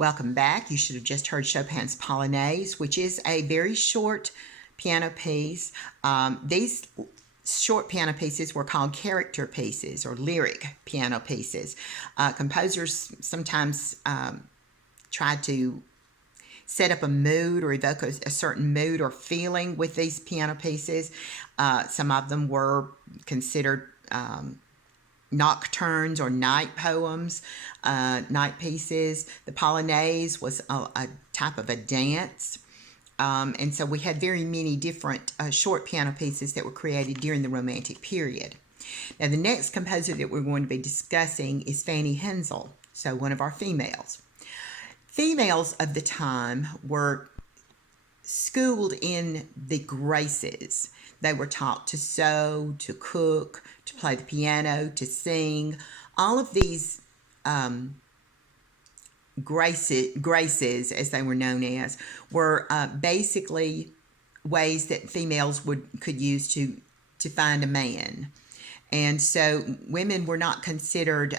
Welcome back. You should have just heard Chopin's Polonaise, which is a very short piano piece. These short piano pieces were called character pieces or lyric piano pieces. Composers sometimes tried to set up a mood or evoke a certain mood or feeling with these piano pieces. Some of them were considered nocturnes or night poems, night pieces. The Polonaise was a type of a dance. And so we had very many different short piano pieces that were created during the Romantic period. Now, the next composer that we're going to be discussing is Fanny Hensel, so one of our females. Females of the time were schooled in the graces. They were taught to sew, to cook, to play the piano, to sing. All of these graces, as they were known as, were basically ways that females could use to find a man. And so women were not considered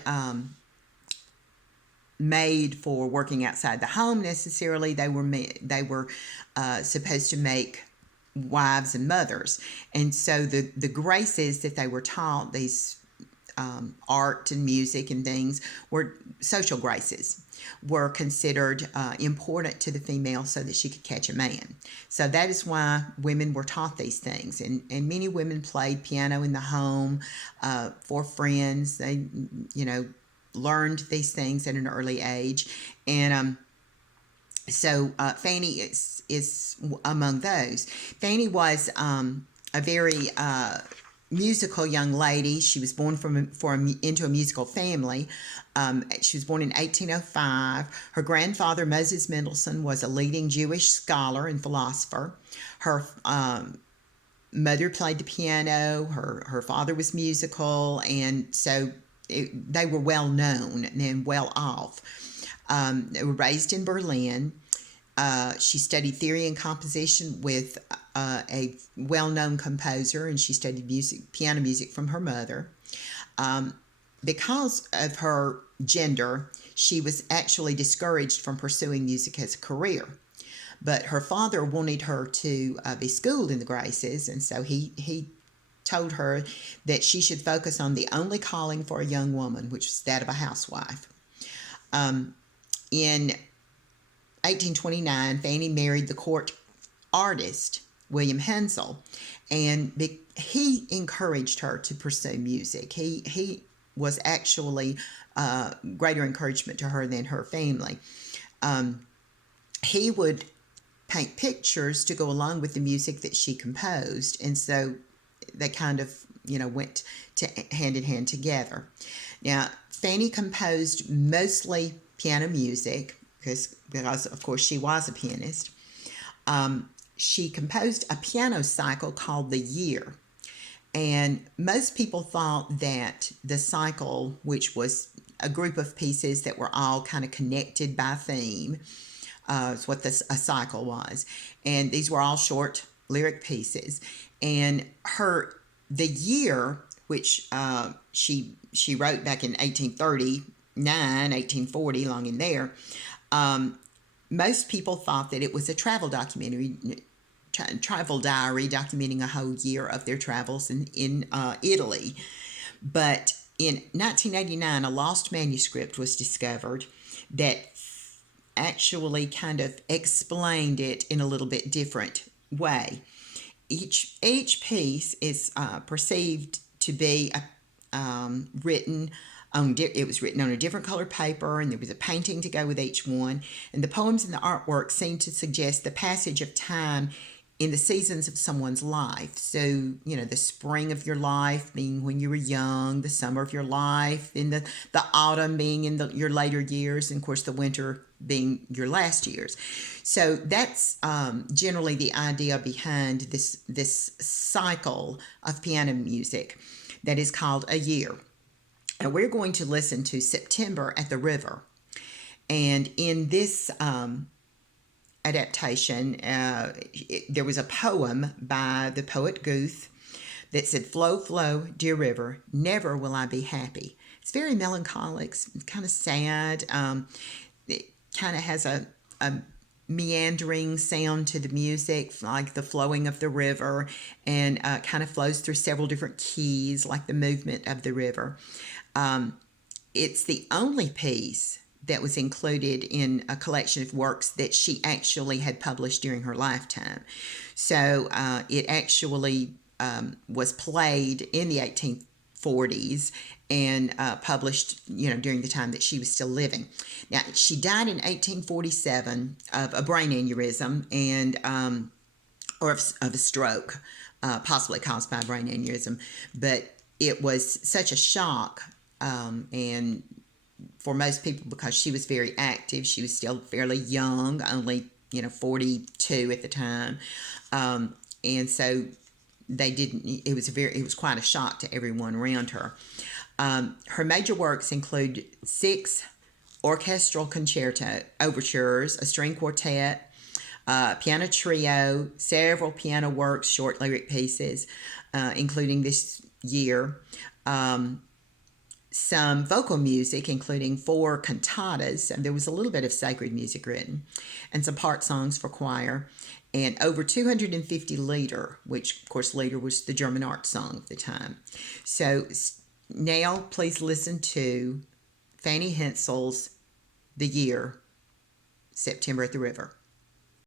made for working outside the home necessarily. They were supposed to make wives and mothers. And so the graces that they were taught, these art and music and things, were social graces, were considered important to the female so that she could catch a man. So that is why women were taught these things. And many women played piano in the home for friends. They, learned these things at an early age. And so Fanny is among those. Fanny was a very musical young lady. She was born into a musical family. She was born in 1805. Her grandfather, Moses Mendelssohn, was a leading Jewish scholar and philosopher. Her mother played the piano. Her father was musical, and so they were well known and well off. They were raised in Berlin. She studied theory and composition with a well-known composer, and she studied piano music from her mother. Because of her gender, she was actually discouraged from pursuing music as a career. But her father wanted her to be schooled in the graces, and so he told her that she should focus on the only calling for a young woman, which was that of a housewife. In 1829, Fanny married the court artist, William Hensel, and he encouraged her to pursue music. He was actually greater encouragement to her than her family. He would paint pictures to go along with the music that she composed, and so they kind of, went hand in hand together. Now, Fanny composed mostly piano music because of course, she was a pianist. She composed a piano cycle called The Year. And most people thought that the cycle, which was a group of pieces that were all kind of connected by theme, is what a cycle was. And these were all short lyric pieces. And The Year, which she wrote back in 1839, 1840, long in there, most people thought that it was a travel diary documenting a whole year of their travels in Italy. But in 1989, a lost manuscript was discovered that actually kind of explained it in a little bit different way. Each piece is perceived to be written on. It was written on a different colored paper, and there was a painting to go with each one. And the poems and the artwork seem to suggest the passage of time in the seasons of someone's life. So, the spring of your life being when you were young, the summer of your life, in the autumn being in your later years, and of course the winter being your last years. So that's generally the idea behind this cycle of piano music that is called A Year. And we're going to listen to September at the River. And in this adaptation, there was a poem by the poet Goethe that said, "Flow, flow, dear river, never will I be happy." It's very melancholic, it's kind of sad. kind of has a meandering sound to the music, like the flowing of the river, and kind of flows through several different keys, like the movement of the river. It's the only piece that was included in a collection of works that she actually had published during her lifetime. So it actually was played in the 1840s and published, during the time that she was still living. Now, she died in 1847 of a brain aneurysm or of a stroke, possibly caused by a brain aneurysm. But it was such a shock, and for most people, because she was very active. She was still fairly young, only 42 at the time, and so they didn't. It was quite a shock to everyone around her. Her major works include 6 orchestral concerto overtures, a string quartet, piano trio, several piano works, short lyric pieces, including this year. Some vocal music, including 4 cantatas, and there was a little bit of sacred music written, and some part songs for choir, and over 250 Lieder, which, of course, Lieder was the German art song of the time. So now please listen to Fanny Hensel's The Year, September at the River.